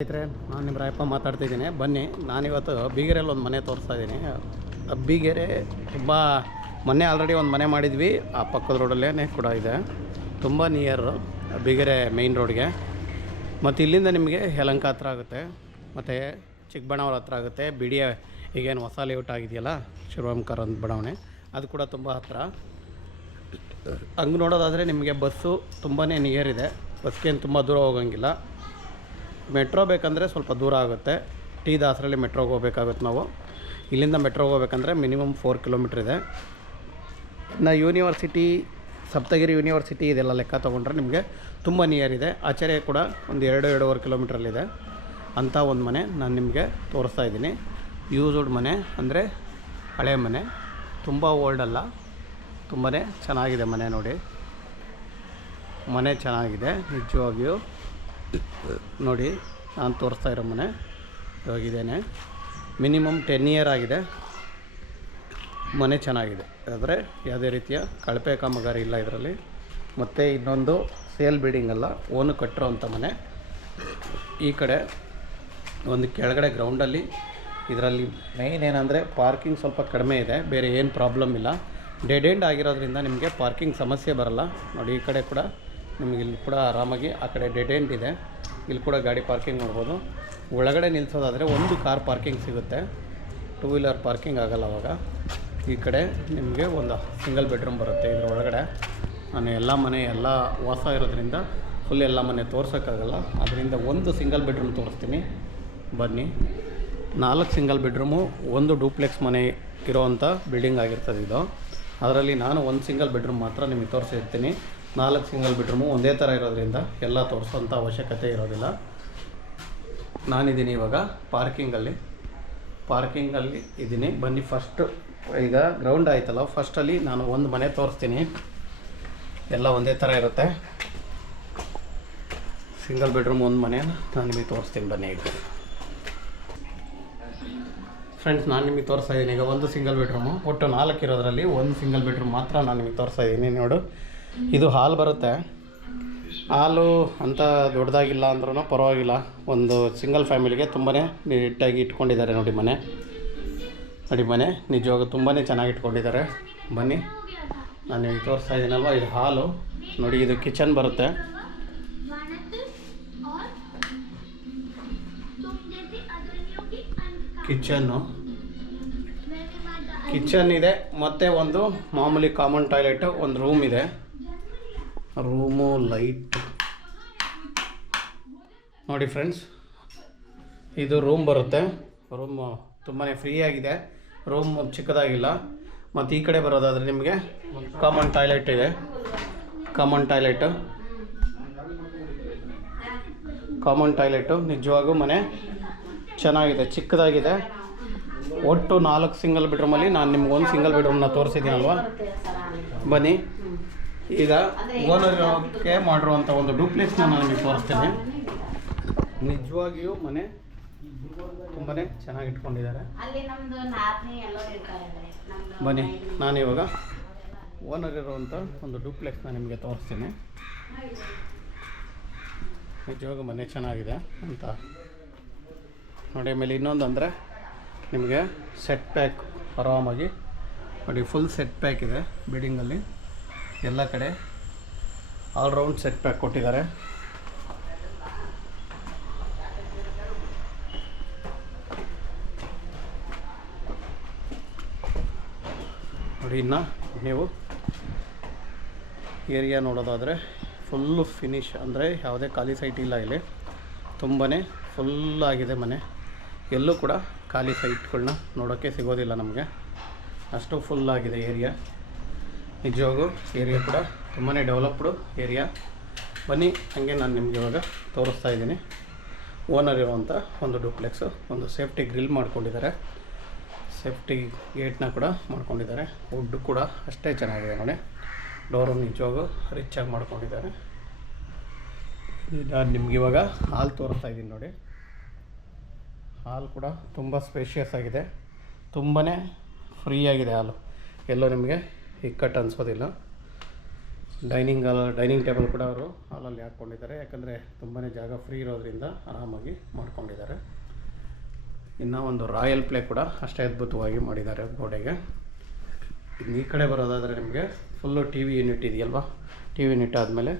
ಸ್ನೇಹಿತರೆ, ನಾನು ನಿಮ್ಮ ರಾಯಪ್ಪ ಮಾತಾಡ್ತಿದ್ದೀನಿ. ಬನ್ನಿ, ನಾನಿವತ್ತು ಬೀಗೆರೆಯಲ್ಲಿ ಒಂದು ಮನೆ ತೋರಿಸ್ತಾ ಇದ್ದೀನಿ. ಬೀಗೆರೆ ತುಂಬ ಮೊನ್ನೆ ಆಲ್ರೆಡಿ ಒಂದು ಮನೆ ಮಾಡಿದ್ವಿ. ಆ ಪಕ್ಕದ ರೋಡಲ್ಲೇ ಕೂಡ ಇದೆ, ತುಂಬ ನಿಯರ್ ಬೀಗೆರೆ ಮೇಯ್ನ್ ರೋಡ್ಗೆ. ಮತ್ತು ಇಲ್ಲಿಂದ ನಿಮಗೆ ಯಲಹಂಕ ಹತ್ರ ಆಗುತ್ತೆ, ಮತ್ತು ಚಿಕ್ಕಬಳ್ಳಾಪುರ ಹತ್ರ ಆಗುತ್ತೆ. ಬಿಡಿಯ ಈಗೇನು ಹೊಸ ಲೇಔಟ್ ಆಗಿದೆಯಲ್ಲ, ಶಿವರಾಮ್ಕರ್ ಅಂತ ಬಡಾವಣೆ, ಅದು ಕೂಡ ತುಂಬ ಹತ್ತಿರ. ಹಂಗೆ ನೋಡೋದಾದರೆ ನಿಮಗೆ ಬಸ್ಸು ತುಂಬಾ ನಿಯರ್ ಇದೆ. ಬಸ್ಗೇನು ತುಂಬ ದೂರ ಹೋಗೋಂಗಿಲ್ಲ. ಮೆಟ್ರೋ ಬೇಕಂದರೆ ಸ್ವಲ್ಪ ದೂರ ಆಗುತ್ತೆ. ಟಿ ದಾಸರಲ್ಲಿ ಮೆಟ್ರೋಗೆ ಹೋಗ್ಬೇಕಾಗುತ್ತೆ. ನಾವು ಇಲ್ಲಿಂದ ಮೆಟ್ರೋಗೆ ಹೋಗ್ಬೇಕಂದ್ರೆ ಮಿನಿಮಮ್ 4 ಕಿಲೋಮೀಟ್ರ್ ಇದೆ. ಇನ್ನು ಯೂನಿವರ್ಸಿಟಿ, ಸಪ್ತಗಿರಿ ಯೂನಿವರ್ಸಿಟಿ ಇದೆಲ್ಲ ಲೆಕ್ಕ ತೊಗೊಂಡ್ರೆ ನಿಮಗೆ ತುಂಬ ನಿಯರ್ ಇದೆ. ಆಚೆರೆ ಕೂಡ ಒಂದು 2-2.5 ಕಿಲೋಮೀಟ್ರಲ್ಲಿದೆ ಅಂಥ ಒಂದು ಮನೆ ನಾನು ನಿಮಗೆ ತೋರಿಸ್ತಾ ಇದ್ದೀನಿ. ಯೂಸ್ಡ್ ಮನೆ ಅಂದರೆ ಹಳೆ ಮನೆ, ತುಂಬ ಓಲ್ಡ್ ಅಲ್ಲ, ತುಂಬಾ ಚೆನ್ನಾಗಿದೆ ಮನೆ. ನೋಡಿ, ಮನೆ ಚೆನ್ನಾಗಿದೆ ನಿಜವಾಗಿಯೂ. ನೋಡಿ, ನಾನು ತೋರಿಸ್ತಾ ಇರೋ ಮನೆ ಇವಾಗಿದ್ದೇನೆ. ಮಿನಿಮಮ್ 10 ಇಯರ್ ಆಗಿದೆ. ಮನೆ ಚೆನ್ನಾಗಿದೆ, ಆದರೆ ಯಾವುದೇ ರೀತಿಯ ಕಳಪೆ ಕಾಮಗಾರಿ ಇಲ್ಲ ಇದರಲ್ಲಿ. ಮತ್ತು ಇನ್ನೊಂದು ಸೇಲ್ ಬಿಲ್ಡಿಂಗ್ ಅಲ್ಲ, ಓನು ಕಟ್ಟಿರೋವಂಥ ಮನೆ. ಈ ಕಡೆ ಒಂದು ಕೆಳಗಡೆ ಗ್ರೌಂಡಲ್ಲಿ, ಇದರಲ್ಲಿ ಮೇಯ್ನ್ ಏನಂದರೆ ಪಾರ್ಕಿಂಗ್ ಸ್ವಲ್ಪ ಕಡಿಮೆ ಇದೆ, ಬೇರೆ ಏನು ಪ್ರಾಬ್ಲಮ್ ಇಲ್ಲ. ಡೆಡ್ ಎಂಡ್ ಆಗಿರೋದ್ರಿಂದ ನಿಮಗೆ ಪಾರ್ಕಿಂಗ್ ಸಮಸ್ಯೆ ಬರೋಲ್ಲ. ನೋಡಿ, ಈ ಕಡೆ ಕೂಡ ನಿಮಗೆ ಇಲ್ಲಿ ಕೂಡ ಆರಾಮಾಗಿ, ಆ ಕಡೆ ಡೆಡ್ ಎಂಡ್ ಇದೆ, ಇಲ್ಲಿ ಕೂಡ ಗಾಡಿ ಪಾರ್ಕಿಂಗ್ ಮಾಡ್ಬೋದು. ಒಳಗಡೆ ನಿಲ್ಲಿಸೋದಾದರೆ ಒಂದು ಕಾರ್ ಪಾರ್ಕಿಂಗ್ ಸಿಗುತ್ತೆ, 2 ವೀಲರ್ ಪಾರ್ಕಿಂಗ್ ಆಗೋಲ್ಲ ಅವಾಗ. ಈ ಕಡೆ ನಿಮಗೆ ಒಂದು ಸಿಂಗಲ್ ಬೆಡ್ರೂಮ್ ಬರುತ್ತೆ. ಇದರ ಒಳಗಡೆ ನಾನು ಎಲ್ಲ ಮನೆ ಎಲ್ಲ ವಾಸ ಇರೋದ್ರಿಂದ ಫುಲ್ ಎಲ್ಲ ಮನೆ ತೋರ್ಸೋಕ್ಕಾಗಲ್ಲ, ಅದರಿಂದ ಒಂದು ಸಿಂಗಲ್ ಬೆಡ್ರೂಮ್ ತೋರಿಸ್ತೀನಿ. ಬನ್ನಿ, 4 ಸಿಂಗಲ್ ಬೆಡ್ರೂಮು, ಒಂದು ಡೂಪ್ಲೆಕ್ಸ್ ಮನೆ ಇರೋವಂಥ ಬಿಲ್ಡಿಂಗ್ ಆಗಿರ್ತದೆ ಇದು. ಅದರಲ್ಲಿ ನಾನು ಒಂದು ಸಿಂಗಲ್ ಬೆಡ್ರೂಮ್ ಮಾತ್ರ ನಿಮಗೆ ತೋರಿಸಿರ್ತೀನಿ. 4 ಸಿಂಗಲ್ ಬೆಡ್ರೂಮು ಒಂದೇ ಥರ ಇರೋದ್ರಿಂದ ಎಲ್ಲ ತೋರಿಸೋಂಥ ಅವಶ್ಯಕತೆ ಇರೋದಿಲ್ಲ. ನಾನಿದ್ದೀನಿ ಇವಾಗ ಪಾರ್ಕಿಂಗಲ್ಲಿ ಇದ್ದೀನಿ. ಬನ್ನಿ, ಫಸ್ಟು ಈಗ ಗ್ರೌಂಡ್ ಆಯ್ತಲ್ಲ, ಫಸ್ಟಲ್ಲಿ ನಾನು ಒಂದು ಮನೆ ತೋರಿಸ್ತೀನಿ. ಎಲ್ಲ ಒಂದೇ ಥರ ಇರುತ್ತೆ. ಸಿಂಗಲ್ ಬೆಡ್ರೂಮ್ ಒಂದು ಮನೆ ನಾನು ನಿಮಗೆ ತೋರಿಸ್ತೀನಿ. ಬನ್ನಿ ಈಗ ಫ್ರೆಂಡ್ಸ್, ನಾನು ನಿಮಗೆ ತೋರಿಸ್ತಾ ಇದ್ದೀನಿ. ಈಗ ಒಂದು ಸಿಂಗಲ್ ಬೆಡ್ರೂಮು, ಒಟ್ಟು 4 ಇರೋದ್ರಲ್ಲಿ ಒಂದು ಸಿಂಗಲ್ ಬೆಡ್ರೂಮ್ ಮಾತ್ರ ನಾನು ನಿಮಗೆ ತೋರಿಸ್ತಾ ಇದ್ದೀನಿ. ನೋಡು, ಇದು ಹಾಲ್ ಬರುತ್ತೆ. ಹಾಲು ಅಂತ ದೊಡ್ಡದಾಗಿಲ್ಲ ಅಂದ್ರೂ ಪರವಾಗಿಲ್ಲ, ಒಂದು ಸಿಂಗಲ್ ಫ್ಯಾಮಿಲಿಗೆ ತುಂಬಾ ನೀಟಾಗಿ ಇಟ್ಕೊಂಡಿದ್ದಾರೆ. ನೋಡಿ ಮನೆ ನಿಜವಾಗ ತುಂಬಾ ಚೆನ್ನಾಗಿ ಇಟ್ಕೊಂಡಿದ್ದಾರೆ. ಬನ್ನಿ, ನಾನು ನಿಮಗೆ ತೋರಿಸ್ತಾ ಇದ್ದೀನಲ್ವ, ಇದು ಹಾಲು. ನೋಡಿ, ಇದು ಕಿಚನ್ ಬರುತ್ತೆ. ಕಿಚನ್ ಇದೆ, ಮತ್ತು ಒಂದು ಮಾಮೂಲಿ ಕಾಮನ್ ಟಾಯ್ಲೆಟ್, ಒಂದು ರೂಮ್ ಇದೆ. ರೂಮು ಲೈಟ್ ನೋಡಿ ಫ್ರೆಂಡ್ಸ್, ಇದು ರೂಮ್ ಬರುತ್ತೆ. ರೂಮು ತುಂಬಾ ಫ್ರೀ ಆಗಿದೆ, ರೂಮ್ ಚಿಕ್ಕದಾಗಿಲ್ಲ. ಮತ್ತು ಈ ಕಡೆ ಬರೋದಾದರೆ ನಿಮಗೆ ಕಾಮನ್ ಟಾಯ್ಲೆಟ್ ಇದೆ. ಕಾಮನ್ ಟಾಯ್ಲೆಟು ನಿಜವಾಗೂ ಮನೆ ಚೆನ್ನಾಗಿದೆ, ಚಿಕ್ಕದಾಗಿದೆ. ಒಟ್ಟು 4 ಸಿಂಗಲ್ ಬೆಡ್ರೂಮಲ್ಲಿ ನಾನು ನಿಮ್ಗೆ ಒಂದು ಸಿಂಗಲ್ ಬೆಡ್ರೂಮ್ನ ತೋರಿಸಿದ್ದೀನಲ್ವ. ಬನ್ನಿ, ಈಗ ಓನರ್ಗೆ ಮಾಡಿರುವಂಥ ಒಂದು ಡೂಪ್ಲೆಕ್ಸ್ನ ನಾನು ನಿಮಗೆ ತೋರಿಸ್ತೀನಿ. ನಿಜವಾಗಿಯೂ ಮನೆ ತುಂಬಾ ಚೆನ್ನಾಗಿ ಇಟ್ಕೊಂಡಿದ್ದಾರೆ. ಬನ್ನಿ, ನಾನಿವಾಗ ಓನರ್ ಇರುವಂಥ ಒಂದು ಡೂಪ್ಲೆಕ್ಸ್ನ ನಿಮಗೆ ತೋರಿಸ್ತೀನಿ. ನಿಜವಾಗ ಮನೆ ಚೆನ್ನಾಗಿದೆ ಅಂತ ನೋಡಿ. ಆಮೇಲೆ ಇನ್ನೊಂದು ಅಂದರೆ ನಿಮಗೆ ಸೆಟ್ ಪ್ಯಾಕ್ ಆರಾಮಾಗಿ ನೋಡಿ, ಫುಲ್ ಸೆಟ್ ಪ್ಯಾಕ್ ಇದೆ ಬಿಲ್ಡಿಂಗಲ್ಲಿ. ಎಲ್ಲ ಕಡೆ ಆಲ್ರೌಂಡ್ ಸೆಟ್ ಪ್ಯಾಕ್ ಕೊಟ್ಟಿದ್ದಾರೆ. ನೋಡಿ, ಇನ್ನು ನೀವು ಏರಿಯಾ ನೋಡೋದಾದರೆ ಫುಲ್ಲು ಫಿನಿಶ್, ಅಂದರೆ ಯಾವುದೇ ಖಾಲಿ ಸೈಟ್ ಇಲ್ಲ ಇಲ್ಲಿ. ತುಂಬಾ ಫುಲ್ಲಾಗಿದೆ ಮನೆ. ಎಲ್ಲೂ ಕೂಡ ಖಾಲಿ ಸೈಟ್ಗಳನ್ನ ನೋಡೋಕ್ಕೆ ಸಿಗೋದಿಲ್ಲ ನಮಗೆ, ಅಷ್ಟು ಫುಲ್ಲಾಗಿದೆ ಏರಿಯಾ. ನಿಜವಾಗೂ ಏರಿಯಾ ಕೂಡ ತುಂಬಾ ಡೆವಲಪ್ಡು ಏರಿಯಾ. ಬನ್ನಿ, ಹಾಗೆ ನಾನು ನಿಮಗೆ ಇವಾಗ ತೋರಿಸ್ತಾ ಇದ್ದೀನಿ. ಓನರ್ ಇರುವಂಥ ಒಂದು ಡೂಪ್ಲೆಕ್ಸು, ಒಂದು ಸೇಫ್ಟಿ ಗ್ರಿಲ್ ಮಾಡ್ಕೊಂಡಿದ್ದಾರೆ, ಸೇಫ್ಟಿ ಗೇಟ್ನ ಕೂಡ ಮಾಡ್ಕೊಂಡಿದ್ದಾರೆ. ವುಡ್ ಕೂಡ ಅಷ್ಟೇ ಚೆನ್ನಾಗಿದೆ ನೋಡಿ. ಡೋರು ನಿಜವಾಗೂ ರಿಚಾಗಿ ಮಾಡ್ಕೊಂಡಿದ್ದಾರೆ. ನಾನು ನಿಮ್ಗೆ ಇವಾಗ ಹಾಲ್ ತೋರಿಸ್ತಾ ಇದ್ದೀನಿ. ನೋಡಿ, ಹಾಲ್ ಕೂಡ ತುಂಬ ಸ್ಪೇಷಿಯಸ್ ಆಗಿದೆ, ತುಂಬಾ ಫ್ರೀ ಆಗಿದೆ ಹಾಲು. ಎಲ್ಲೋ ನಿಮಗೆ ಇಕ್ಕಟ್ಟು ಅನಿಸೋದಿಲ್ಲ. ಡೈನಿಂಗ್ ಟೇಬಲ್ ಕೂಡ ಅವರು ಹಾಲಲ್ಲಿ ಹಾಕ್ಕೊಂಡಿದ್ದಾರೆ, ಯಾಕಂದರೆ ತುಂಬಾ ಜಾಗ ಫ್ರೀ ಇರೋದ್ರಿಂದ ಆರಾಮಾಗಿ ಮಾಡ್ಕೊಂಡಿದ್ದಾರೆ. ಇನ್ನು ಒಂದು ರಾಯಲ್ ಪ್ಲೇ ಕೂಡ ಅಷ್ಟೇ ಅದ್ಭುತವಾಗಿ ಮಾಡಿದ್ದಾರೆ ಗೋಡೆಗೆ. ಇನ್ನು ಈ ಕಡೆ ಬರೋದಾದರೆ ನಿಮಗೆ ಫುಲ್ಲು ಟಿ ವಿ ಯೂನಿಟ್ ಇದೆಯಲ್ವಾ, ಟಿ ವಿ ಯೂನಿಟ್ ಆದಮೇಲೆ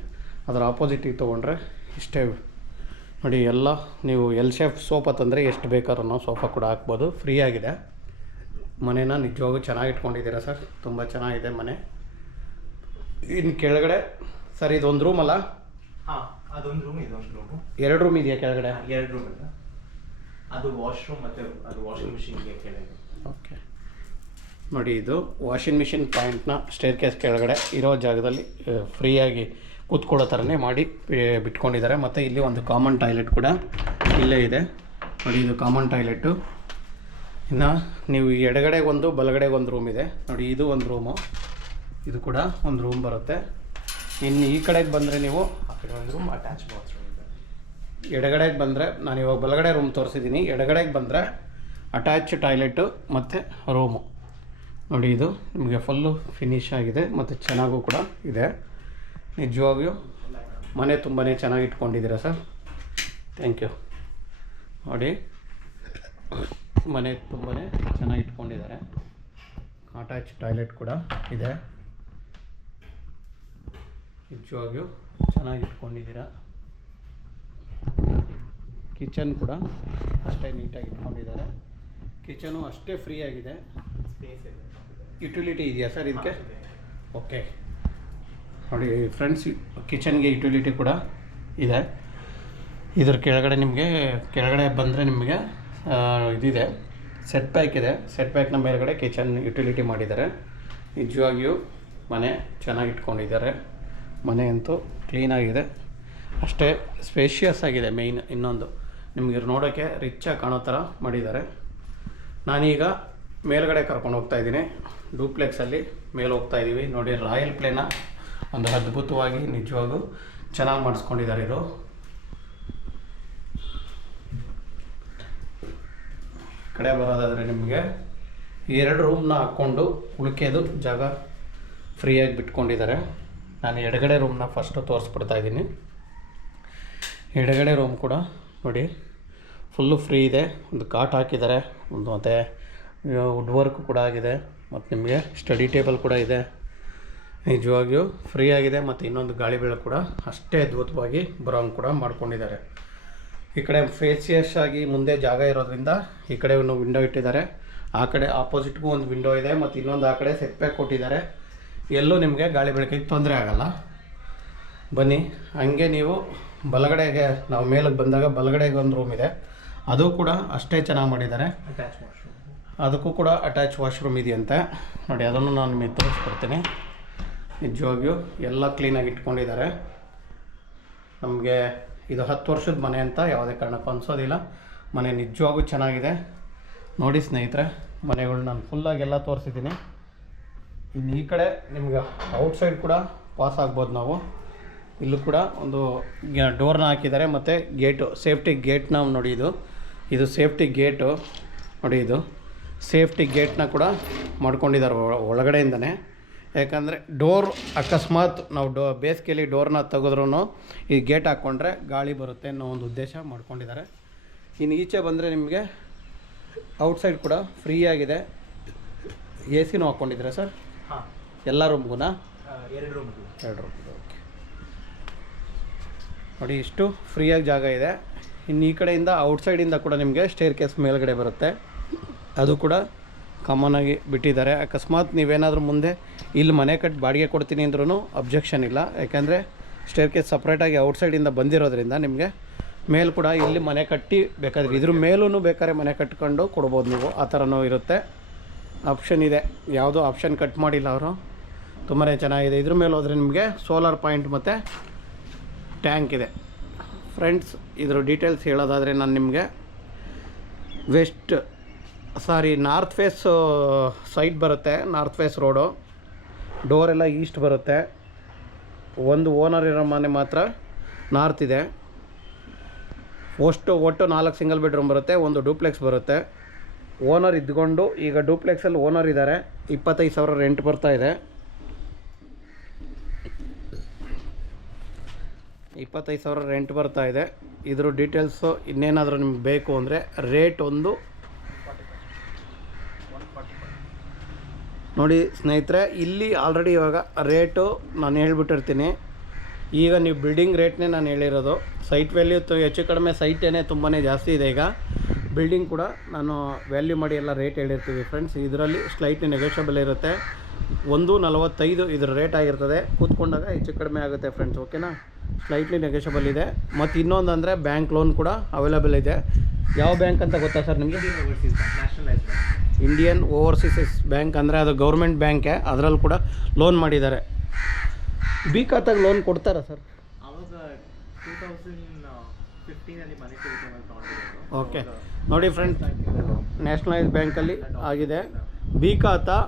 ಅದರ ಆಪೋಸಿಟಿಗೆ ತೊಗೊಂಡ್ರೆ ಇಷ್ಟೇ ನೋಡಿ, ಎಲ್ಲ ನೀವು ಎಲ್ ಶೇಪ್ ಸೋಫಾ ತಂದರೆ ಎಷ್ಟು ಬೇಕಾದ್ರೂ ನಾವು ಸೋಫಾ ಕೂಡ ಹಾಕ್ಬೋದು. ಫ್ರೀ ಆಗಿದೆ. ಮನೇನ ನಿಜವಾಗೂ ಚೆನ್ನಾಗಿ ಇಟ್ಕೊಂಡಿದ್ದೀರಾ ಸರ್, ತುಂಬ ಚೆನ್ನಾಗಿದೆ ಮನೆ. ಇನ್ನು ಕೆಳಗಡೆ ಸರ್ ಇದೊಂದು ರೂಮ್ ಅಲ್ಲ? ಹಾಂ, ಅದೊಂದು ರೂಮ್, ಇದೊಂದು ರೂಮು. 2 ರೂಮ್ ಇದೆಯಾ ಕೆಳಗಡೆ? 2 ರೂಮ್ ಇಲ್ಲ, ಅದು ವಾಶ್ರೂಮ್ ಮತ್ತು ಅದು ವಾಷಿಂಗ್ ಮಿಷಿನ್ಗೆ ಕೆಳಗೆ. ಓಕೆ ನೋಡಿ, ಇದು ವಾಷಿಂಗ್ ಮಿಷಿನ್ ಪಾಯಿಂಟ್ನ ಸ್ಟೇರ್ ಕೇಸ್ ಕೆಳಗಡೆ ಇರೋ ಜಾಗದಲ್ಲಿ ಫ್ರೀಯಾಗಿ ಕೂತ್ಕೊಳ್ಳೋ ಥರನೇ ಮಾಡಿ ಬಿಟ್ಕೊಂಡಿದ್ದಾರೆ. ಮತ್ತು ಇಲ್ಲಿ ಒಂದು ಕಾಮನ್ ಟಾಯ್ಲೆಟ್ ಕೂಡ ಇಲ್ಲೇ ಇದೆ ನೋಡಿ, ಇದು ಕಾಮನ್ ಟಾಯ್ಲೆಟು. ಇನ್ನು ನೀವು ಎಡಗಡೆಗೆ ಒಂದು ಬಲಗಡೆಗೆ ಒಂದು ರೂಮ್ ಇದೆ ನೋಡಿ, ಇದು ಒಂದು ರೂಮು, ಇದು ಕೂಡ ಒಂದು ರೂಮ್ ಬರುತ್ತೆ. ಇನ್ನು ಈ ಕಡೆಗೆ ಬಂದರೆ ನೀವು ಆ ಕಡೆ ಒಂದು ರೂಮ್ ಅಟ್ಯಾಚ್ ಬಾತ್ರೂಮ್ ಇದೆ. ಎಡಗಡೆಗೆ ಬಂದರೆ ನಾನು ಇವಾಗ ಬಲಗಡೆ ರೂಮ್ ತೋರಿಸಿದ್ದೀನಿ, ಎಡಗಡೆಗೆ ಬಂದರೆ ಅಟ್ಯಾಚ್ ಟಾಯ್ಲೆಟು ಮತ್ತು ರೂಮು ನೋಡಿ. ಇದು ನಿಮಗೆ ಫುಲ್ಲು ಫಿನಿಶ್ ಆಗಿದೆ ಮತ್ತು ಚೆನ್ನಾಗೂ ಕೂಡ ಇದೆ. ನಿಜವಾಗಿಯೂ ಮನೆ ತುಂಬಾ ಚೆನ್ನಾಗಿ ಇಟ್ಕೊಂಡಿದ್ದೀರಾ ಸರ್, ಥ್ಯಾಂಕ್ ಯು. ನೋಡಿ ಮನೆ ತುಂಬಾ ಚೆನ್ನಾಗಿ ಇಟ್ಕೊಂಡಿದ್ದಾರೆ. ಅಟ್ಯಾಚ್ ಟಾಯ್ಲೆಟ್ ಕೂಡ ಇದೆ. ನಿಜವಾಗಿಯೂ ಚೆನ್ನಾಗಿ ಇಟ್ಕೊಂಡಿದ್ದೀರಾ. ಕಿಚನ್ ಕೂಡ ಅಷ್ಟೇ ನೀಟಾಗಿ ಇಟ್ಕೊಂಡಿದ್ದಾರೆ. ಕಿಚನು ಅಷ್ಟೇ ಫ್ರೀ ಆಗಿದೆ. ಸ್ಪೇಸ್ ಇದೆ. ಯುಟಿಲಿಟಿ ಇದೆಯಾ ಸರ್ ಇದಕ್ಕೆ? ಓಕೆ ನೋಡಿ ಫ್ರೆಂಡ್ಸ್, ಕಿಚನ್ಗೆ ಯುಟಿಲಿಟಿ ಕೂಡ ಇದೆ. ಇದ್ರ ಕೆಳಗಡೆ ನಿಮಗೆ ಕೆಳಗಡೆ ಬಂದರೆ ನಿಮಗೆ ಇದಿದೆ, ಸೆಟ್ ಬ್ಯಾಕ್ ಇದೆ. ಸೆಟ್ ಬ್ಯಾಕ್ನ ಮೇಲ್ಗಡೆ ಕಿಚನ್ ಯುಟಿಲಿಟಿ ಮಾಡಿದ್ದಾರೆ. ನಿಜವಾಗಿಯೂ ಮನೆ ಚೆನ್ನಾಗಿ ಇಟ್ಕೊಂಡಿದ್ದಾರೆ. ಮನೆ ಅಂತೂ ಕ್ಲೀನಾಗಿದೆ, ಅಷ್ಟೇ ಸ್ಪೇಷಿಯಸ್ ಆಗಿದೆ. ಮೇಯ್ನ್ ಇನ್ನೊಂದು ನಿಮಗೆ ನೋಡೋಕ್ಕೆ ರಿಚ್ಚಾಗಿ ಕಾಣೋ ಥರ ಮಾಡಿದ್ದಾರೆ. ನಾನೀಗ ಮೇಲ್ಗಡೆ ಕರ್ಕೊಂಡು ಹೋಗ್ತಾಯಿದ್ದೀನಿ. ಡೂಪ್ಲೆಕ್ಸಲ್ಲಿ ಮೇಲೆ ಹೋಗ್ತಾಯಿದ್ದೀವಿ ನೋಡಿ. ರಾಯಲ್ ಪ್ಲೇನ ಒಂದು ಅದ್ಭುತವಾಗಿ ನಿಜವಾಗೂ ಚೆನ್ನಾಗಿ ಮಾಡಿಸ್ಕೊಂಡಿದ್ದಾರೆ. ಇದು ಕಡೆ ಬರೋದಾದರೆ ನಿಮಗೆ 2 ರೂಮ್ನ ಹಾಕ್ಕೊಂಡು ಉಳಿಕೆದು ಜಾಗ ಫ್ರೀಯಾಗಿ ಬಿಟ್ಕೊಂಡಿದ್ದಾರೆ. ನಾನು ಎಡಗಡೆ ರೂಮ್ನ ಫಸ್ಟು ತೋರಿಸ್ಬಿಡ್ತಾಯಿದ್ದೀನಿ. ಎಡಗಡೆ ರೂಮ್ ಕೂಡ ನೋಡಿ ಫುಲ್ಲು ಫ್ರೀ ಇದೆ. ಒಂದು ಕಾಟ್ ಹಾಕಿದ್ದಾರೆ, ಒಂದು ಮತ್ತು ವುಡ್ ವರ್ಕ್ ಕೂಡ ಆಗಿದೆ, ಮತ್ತು ನಿಮಗೆ ಸ್ಟಡಿ ಟೇಬಲ್ ಕೂಡ ಇದೆ. ನಿಜವಾಗಿಯೂ ಫ್ರೀ ಆಗಿದೆ. ಮತ್ತು ಇನ್ನೊಂದು ಗಾಳಿ ಬೆಳಕು ಕೂಡ ಅಷ್ಟೇ ಅದ್ಭುತವಾಗಿ ಬರೋಂಗೆ ಕೂಡ ಮಾಡ್ಕೊಂಡಿದ್ದಾರೆ. ಈ ಕಡೆ ಫೇಸಿಯಸ್ ಆಗಿ ಮುಂದೆ ಜಾಗ ಇರೋದ್ರಿಂದ ಈ ಕಡೆ ಒಂದು ವಿಂಡೋ ಇಟ್ಟಿದ್ದಾರೆ. ಆ ಕಡೆ ಆಪೋಸಿಟ್ಗೂ ಒಂದು ವಿಂಡೋ ಇದೆ, ಮತ್ತು ಇನ್ನೊಂದು ಆ ಕಡೆ ಸೆಟ್ ಬ್ಯಾಕ್ ಕೊಟ್ಟಿದ್ದಾರೆ. ಎಲ್ಲೂ ನಿಮಗೆ ಗಾಳಿ ಬೆಳಕಿಗೆ ತೊಂದರೆ ಆಗೋಲ್ಲ. ಬನ್ನಿ, ಹಂಗೆ ನೀವು ಬಲಗಡೆಗೆ ನಾವು ಮೇಲಕ್ಕೆ ಬಂದಾಗ ಬಲಗಡೆಗೆ ಒಂದು ರೂಮ್ ಇದೆ, ಅದು ಕೂಡ ಅಷ್ಟೇ ಚೆನ್ನಾಗಿ ಮಾಡಿದ್ದಾರೆ. ಅಟ್ಯಾಚ್ ವಾಶ್ರೂಮ್, ಅದಕ್ಕೂ ಕೂಡ ಅಟ್ಯಾಚ್ ವಾಶ್ರೂಮ್ ಇದೆಯಂತೆ ನೋಡಿ. ಅದನ್ನು ನಾನು ನಿಮಗೆ ತೋರಿಸ್ಕೊಡ್ತೀನಿ. ನಿಜವಾಗಿಯೂ ಎಲ್ಲ ಕ್ಲೀನಾಗಿ ಇಟ್ಕೊಂಡಿದ್ದಾರೆ. ನಮಗೆ ಇದು 10 ವರ್ಷದ ಮನೆ ಅಂತ ಯಾವುದೇ ಕಾರಣಕ್ಕೂ ಅನಿಸೋದಿಲ್ಲ. ಮನೆ ನಿಜವಾಗೂ ಚೆನ್ನಾಗಿದೆ ನೋಡಿ ಸ್ನೇಹಿತರೆ. ಮನೆಗಳು ನಾನು ಫುಲ್ಲಾಗೆಲ್ಲ ತೋರಿಸಿದ್ದೀನಿ. ಇನ್ನು ಈ ಕಡೆ ನಿಮ್ಗೆ ಔಟ್ಸೈಡ್ ಕೂಡ ಪಾಸ್ ಆಗ್ಬೋದು ನಾವು. ಇಲ್ಲೂ ಕೂಡ ಒಂದು ಡೋರ್ನ ಹಾಕಿದ್ದಾರೆ, ಮತ್ತು ಗೇಟು ಸೇಫ್ಟಿ ಗೇಟ್ನ ನೋಡಿ. ಇದು ಸೇಫ್ಟಿ ಗೇಟು ನೋಡಿ. ಇದು ಸೇಫ್ಟಿ ಗೇಟ್ನ ಕೂಡ ಮಾಡ್ಕೊಂಡಿದ್ದಾರೆ ಒಳಗಡೆಯಿಂದನೇ. ಯಾಕಂದರೆ ಡೋರ್ ಅಕಸ್ಮಾತ್ ನಾವು ಬೇಸಿಗೆಯಲ್ಲಿ ಡೋರ್ನ ತೆಗೆದ್ರೂ ಈ ಗೇಟ್ ಹಾಕ್ಕೊಂಡ್ರೆ ಗಾಳಿ ಬರುತ್ತೆ ಅನ್ನೋ ಒಂದು ಉದ್ದೇಶ ಮಾಡ್ಕೊಂಡಿದ್ದಾರೆ. ಇನ್ನು ಈಚೆ ಬಂದರೆ ನಿಮಗೆ ಔಟ್ಸೈಡ್ ಕೂಡ ಫ್ರೀ ಆಗಿದೆ. ಎ ಸಿನೂ ಹಾಕ್ಕೊಂಡಿದ್ದೀರಾ ಸರ್? ಹಾಂ, ಎಲ್ಲ ರೂಮ್ಗೂ? 2 ರೂಮ್. 2 ರೂಮ್. ಓಕೆ ನೋಡಿ, ಇಷ್ಟು ಫ್ರೀಯಾಗಿ ಜಾಗ ಇದೆ. ಇನ್ನು ಈ ಕಡೆಯಿಂದ ಔಟ್ಸೈಡಿಂದ ಕೂಡ ನಿಮಗೆ ಸ್ಟೇರ್ ಕೇಸ್ ಮೇಲ್ಗಡೆ ಬರುತ್ತೆ, ಅದು ಕೂಡ ಕಾಮನಾಗಿ ಬಿಟ್ಟಿದ್ದಾರೆ. ಅಕಸ್ಮಾತ್ ನೀವೇನಾದರೂ ಮುಂದೆ ಇಲ್ಲಿ ಮನೆ ಕಟ್ಟಿ ಬಾಡಿಗೆ ಕೊಡ್ತೀನಿ ಅಂದ್ರೂ ಅಬ್ಜೆಕ್ಷನ್ ಇಲ್ಲ. ಯಾಕೆಂದರೆ ಸ್ಟೇರ್ ಕೇಸ್ ಸಪ್ರೇಟಾಗಿ ಔಟ್ಸೈಡಿಂದ ಬಂದಿರೋದ್ರಿಂದ ನಿಮಗೆ ಮೇಲ್ ಕೂಡ ಇಲ್ಲಿ ಮನೆ ಕಟ್ಟಿ ಬೇಕಾದರೆ ಇದ್ರ ಮೇಲೂ ಬೇಕಾದ್ರೆ ಮನೆ ಕಟ್ಕೊಂಡು ಕೊಡ್ಬೋದು ನೀವು. ಆ ಥರನೂ ಇರುತ್ತೆ, ಆಪ್ಷನ್ ಇದೆ. ಯಾವುದೋ ಆಪ್ಷನ್ ಕಟ್ ಮಾಡಿಲ್ಲ ಅವರು. ತುಂಬಾ ಚೆನ್ನಾಗಿದೆ. ಇದ್ರ ಮೇಲೆ ಹೋದರೆ ನಿಮಗೆ ಸೋಲಾರ್ ಪಾಯಿಂಟ್ ಮತ್ತು ಟ್ಯಾಂಕ್ ಇದೆ. ಫ್ರೆಂಡ್ಸ್, ಇದ್ರ ಡೀಟೇಲ್ಸ್ ಹೇಳೋದಾದರೆ ನಾನು ನಿಮಗೆ ನಾರ್ತ್ ಫೇಸ್ ಸೈಡ್ ಬರುತ್ತೆ. ನಾರ್ತ್ ಫೇಸ್ ರೋಡು, ಡೋರೆಲ್ಲ ಈಸ್ಟ್ ಬರುತ್ತೆ. ಒಂದು ಓನರ್ ಇರೋ ಮನೆ ಮಾತ್ರ ನಾರ್ತ್ ಇದೆ. ಒಟ್ಟು 4 ಸಿಂಗಲ್ ಬೆಡ್ರೂಮ್ ಬರುತ್ತೆ, ಒಂದು ಡೂಪ್ಲೆಕ್ಸ್ ಬರುತ್ತೆ. ಓನರ್ ಇದ್ಕೊಂಡು ಈಗ ಡೂಪ್ಲೆಕ್ಸಲ್ಲಿ ಓನರ್ ಇದ್ದಾರೆ. 25,000 ರೆಂಟ್ ಬರ್ತಾಯಿದೆ. 25,000 ರೆಂಟ್ ಬರ್ತಾ ಇದೆ. ಇದ್ರ ಡೀಟೇಲ್ಸು ಇನ್ನೇನಾದರೂ ನಿಮ್ಗೆ ಬೇಕು ಅಂದರೆ ರೇಟ್ ಒಂದು ನೋಡಿ ಸ್ನೇಹಿತರೆ, ಇಲ್ಲಿ ಆಲ್ರೆಡಿ ಇವಾಗ ರೇಟು ನಾನು ಹೇಳ್ಬಿಟ್ಟಿರ್ತೀನಿ. ಈಗ ನೀವು ಬಿಲ್ಡಿಂಗ್ ರೇಟ್ನೇ ನಾನು ಹೇಳಿರೋದು. ಸೈಟ್ ವ್ಯಾಲ್ಯೂ ಹೆಚ್ಚು ಕಡಿಮೆ ಸೈಟೇನೆ ತುಂಬಾ ಜಾಸ್ತಿ ಇದೆ. ಈಗ ಬಿಲ್ಡಿಂಗ್ ಕೂಡ ನಾನು ವ್ಯಾಲ್ಯೂ ಮಾಡಿ ಎಲ್ಲ ರೇಟ್ ಹೇಳಿರ್ತೀವಿ ಫ್ರೆಂಡ್ಸ್. ಇದರಲ್ಲಿ ಸ್ಲೈಟ್ಲಿ ನೆಗೋಷಿಯಬಲ್ ಇರುತ್ತೆ. 1.45 ಇದ್ರ ರೇಟ್ ಆಗಿರ್ತದೆ. ಕೂತ್ಕೊಂಡಾಗ ಹೆಚ್ಚು ಕಡಿಮೆ ಆಗುತ್ತೆ ಫ್ರೆಂಡ್ಸ್, ಓಕೆನಾ. ಸ್ಲೈಟ್ಲಿ ನೆಗೋಷಿಯಬಲ್ ಇದೆ. ಮತ್ತು ಇನ್ನೊಂದು ಅಂದರೆ ಬ್ಯಾಂಕ್ ಲೋನ್ ಕೂಡ ಅವೈಲೇಬಲ್ ಇದೆ. ಯಾವ ಬ್ಯಾಂಕ್ ಅಂತ ಗೊತ್ತಾ ಸರ್ ನಿಮಗೆ? Nationalise bank. Indian overseas bank ಅಂದರೆ ಅದು ಗೌರ್ಮೆಂಟ್ ಬ್ಯಾಂಕೆ. ಅದರಲ್ಲಿ ಕೂಡ ಲೋನ್ ಮಾಡಿದ್ದಾರೆ. ಬಿ ಖಾತಾಗ ಲೋನ್ ಕೊಡ್ತಾರಾ ಸರ್? ಅವಾಗ 2015 ಮನೆ ತೊಗೊಂಡಿರೋದು. ಓಕೆ ನೋಡಿ ಫ್ರೆಂಡ್ಸ್, ನ್ಯಾಷನಲೈಸ್ ಬ್ಯಾಂಕಲ್ಲಿ ಆಗಿದೆ. B khata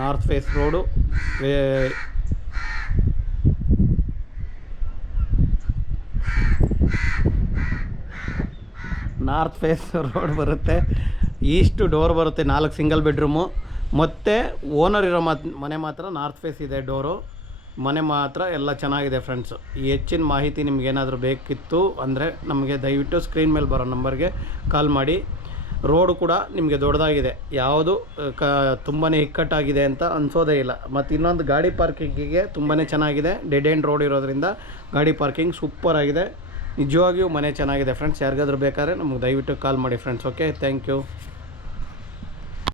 north face road, north face road ಬರುತ್ತೆ. ಈಸ್ಟ್ ಡೋರ್ ಬರುತ್ತೆ, 4 ಸಿಂಗಲ್ ಬೆಡ್ರೂಮು. ಮತ್ತು ಓನರ್ ಇರೋ ಮನೆ ಮಾತ್ರ ನಾರ್ತ್ ಫೇಸ್ ಇದೆ ಡೋರು. ಮನೆ ಮಾತ್ರ ಎಲ್ಲ ಚೆನ್ನಾಗಿದೆ ಫ್ರೆಂಡ್ಸು. ಈ ಹೆಚ್ಚಿನ ಮಾಹಿತಿ ನಿಮಗೇನಾದರೂ ಬೇಕಿತ್ತು ಅಂದರೆ ನಮಗೆ ದಯವಿಟ್ಟು ಸ್ಕ್ರೀನ್ ಮೇಲೆ ಬರೋ ನಂಬರ್ಗೆ ಕಾಲ್ ಮಾಡಿ. ರೋಡು ಕೂಡ ನಿಮಗೆ ದೊಡ್ಡದಾಗಿದೆ, ಯಾವುದು ತುಂಬಾ ಇಕ್ಕಟ್ಟಾಗಿದೆ ಅಂತ ಅನಿಸೋದೇ ಇಲ್ಲ. ಮತ್ತು ಇನ್ನೊಂದು ಗಾಡಿ ಪಾರ್ಕಿಂಗಿಗೆ ತುಂಬಾ ಚೆನ್ನಾಗಿದೆ. ಡೆಡ್ ಎಂಡ್ ರೋಡ್ ಇರೋದ್ರಿಂದ ಗಾಡಿ ಪಾರ್ಕಿಂಗ್ ಸೂಪರ್ ಆಗಿದೆ. ನಿಜವಾಗಿಯೂ ಮನೆ ಚೆನ್ನಾಗಿದೆ ಫ್ರೆಂಡ್ಸ್. ಯಾರಿಗಾದ್ರೂ ಬೇಕಾದ್ರೆ ನಮಗೆ ದಯವಿಟ್ಟು ಕಾಲ್ ಮಾಡಿ ಫ್ರೆಂಡ್ಸ್. Okay, thank you.